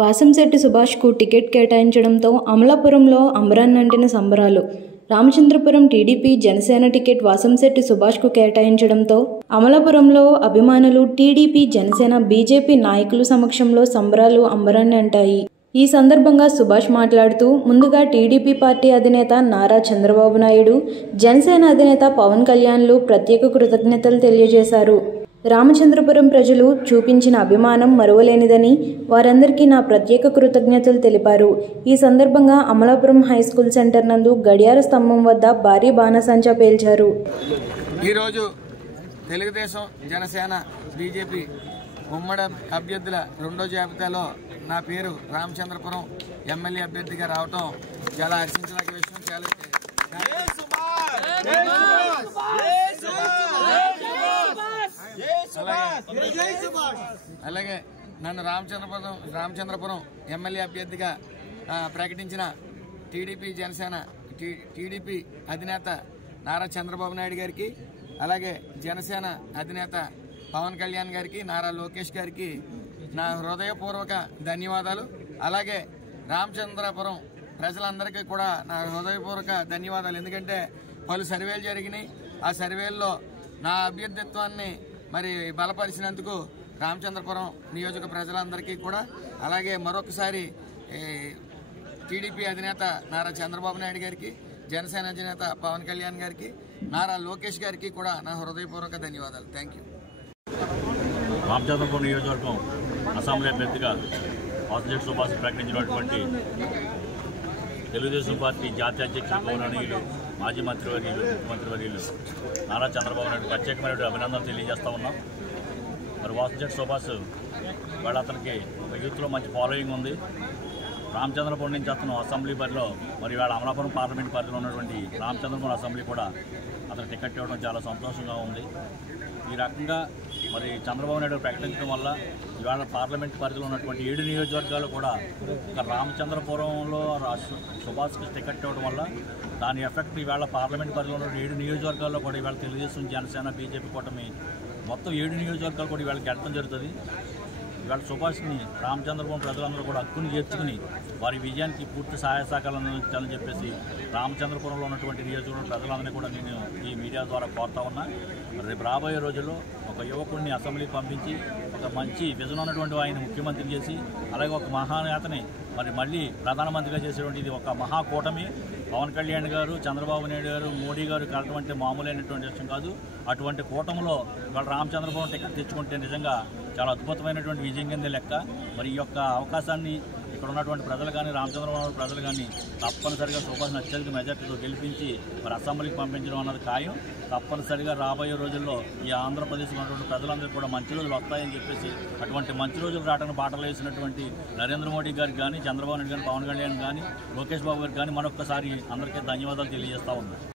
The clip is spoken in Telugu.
వాసంశెట్టి సుభాష్కు టికెట్ కేటాయించడంతో అమలాపురంలో అంబరాన్నంటిన సంబరాలు. రామచంద్రపురం టీడీపీ జనసేన టికెట్ వాసంశెట్టి సుభాష్కు కేటాయించడంతో అమలాపురంలో అభిమానులు, టీడీపీ, జనసేన, బీజేపీ నాయకుల సమక్షంలో సంబరాలు అంబరాన్ని అంటాయి. ఈ సందర్భంగా సుభాష్ మాట్లాడుతూ, ముందుగా టీడీపీ పార్టీ అధినేత నారా చంద్రబాబు నాయుడు, జనసేన అధినేత పవన్ కళ్యాణ్లు ప్రత్యేక కృతజ్ఞతలు తెలియజేశారు. రామచంద్రపురం ప్రజలు చూపించిన అభిమానం మరువలేనిదని వారందరికీ నా ప్రత్యేక కృతజ్ఞతలు తెలిపారు. ఈ సందర్భంగా అమలాపురం హైస్కూల్ సెంటర్ నందు గడియార స్తంభం వద్ద భారీ బాణసంచా పేల్చారు. ఈరోజు తెలుగుదేశం, జనసేన, బీజేపీ ఉమ్మడి అభ్యర్థుల రెండో జాబితాలో నా పేరు రామచంద్రపురం ఎమ్మెల్యే అభ్యర్థిగా రావటం చాలా హర్షించదగ్గ విషయం. అలాగే నన్ను రామచంద్రపురం ఎమ్మెల్యే అభ్యర్థిగా ప్రకటించిన టీడీపీ, జనసేన, టీడీపీ అధినేత నారా చంద్రబాబు నాయుడు గారికి, అలాగే జనసేన అధినేత పవన్ కళ్యాణ్ గారికి, నారా లోకేష్ గారికి నా హృదయపూర్వక ధన్యవాదాలు. అలాగే రామచంద్రపురం ప్రజలందరికీ కూడా నా హృదయపూర్వక ధన్యవాదాలు. ఎందుకంటే పలు సర్వేలు జరిగినాయి. ఆ సర్వేల్లో నా అభ్యర్థిత్వాన్ని బలపరిచినందుకు రామచంద్రపురం నియోజక ప్రజలందరికీ కూడా, అలాగే మరొకసారి టీడీపీ అధినేత నారా చంద్రబాబు నాయుడు గారికి, జనసేన అధినేత పవన్ కళ్యాణ్ గారికి, నారా లోకేష్ గారికి కూడా నా హృదయపూర్వక ధన్యవాదాలు. Thank you. రామచంద్రపురం నియోజకవర్గం అసెంబ్లీ అభ్యర్థిగా వాసంశెట్టి సుభాష్ ప్రకటించినటువంటి తెలుగుదేశం పార్టీ జాతీయ అధ్యక్షులు, గౌరవనీయులు, మాజీ మంత్రివర్యులు, ముఖ్యమంత్రివర్యులు నారా చంద్రబాబు నాయుడు ప్రత్యేకమైన అభినందనలు తెలియజేస్తూ ఉన్నాం. మరి వాసంశెట్టి సుభాష్ వాళ్ళ అతనికి యూత్లో మంచి ఫాలోయింగ్ ఉంది. రామచంద్రపురం నుంచి అతను అసెంబ్లీ బరిలో, మరి వాళ్ళ అమలాపురం పార్లమెంట్ పరిధిలో ఉన్నటువంటి రామచంద్రపురం అసెంబ్లీ కూడా అతను టికెట్ ఇవ్వడం చాలా సంతోషంగా ఉంది. ఈ రకంగా మరి చంద్రబాబు నాయుడు ప్రకటించడం వల్ల ఇవాళ పార్లమెంట్ పరిధిలో ఉన్నటువంటి 7 నియోజకవర్గాలు కూడా రామచంద్రపురంలో సుభాష్కి టికెట్ ఇవ్వడం వల్ల దాని ఎఫెక్ట్ ఇవాళ పార్లమెంట్ పరిధిలో ఉన్న 7 నియోజకవర్గాల్లో కూడా ఇవాళ తెలుగుదేశం, జనసేన, బీజేపీ కూటమి మొత్తం 7 నియోజకవర్గాలు కూడా ఇవాళ గెలటం జరుగుతుంది. ఇవాళ సుభాష్ని రామచంద్రపురం ప్రజలందరూ కూడా హక్కుని చేర్చుకుని వారి విజయానికి పూర్తి సహాయ సహకారాలను అందించాలని చెప్పేసి రామచంద్రపురంలో ఉన్నటువంటి నియోజకవర్గ ప్రజలందరినీ కూడా నేను ఈ మీడియా ద్వారా కోరుతా ఉన్నా. రేపు రాబోయే రోజుల్లో ఒక యువకుడిని అసెంబ్లీకి పంపించి ఒక మంచి విజన్ ఉన్నటువంటి ఆయన ముఖ్యమంత్రిని చేసి, అలాగే ఒక మహానేతని మళ్ళీ ప్రధానమంత్రిగా చేసేటువంటి ఇది ఒక మహాకూటమి. పవన్ కళ్యాణ్ గారు, చంద్రబాబు నాయుడు గారు, మోడీ గారు కలటువంటి మామూలైనటువంటి విషయం కాదు. అటువంటి కూటమిలో ఇవాళ రామచంద్రపురం టికెట్ తెచ్చుకుంటే నిజంగా చాలా అద్భుతమైనటువంటి విజయం కింద లెక్క. మరి ఈ యొక్క అవకాశాన్ని ఇక్కడ ఉన్నటువంటి ప్రజలు కానీ, రామచంద్రపురం ప్రజలు కానీ తప్పనిసరిగా సుభాష్ని అత్యధిక మెజార్టీతో గెలిపించి మరి అసెంబ్లీకి పంపించడం అన్నది ఖాయం. తప్పనిసరిగా రాబోయే రోజుల్లో ఈ ఆంధ్రప్రదేశ్లో ఉన్నటువంటి ప్రజలందరికీ కూడా మంచి రోజులు వస్తాయని చెప్పేసి, అటువంటి మంచి రోజులు రావడానికి బాటలు వేసినటువంటి నరేంద్ర మోడీ గారికి కానీ, చంద్రబాబు నాయుడు కానీ, పవన్ కళ్యాణ్ కానీ, లోకేష్ బాబు గారికి కానీ మరొకసారి అందరికీ ధన్యవాదాలు తెలియజేస్తా ఉన్నాను.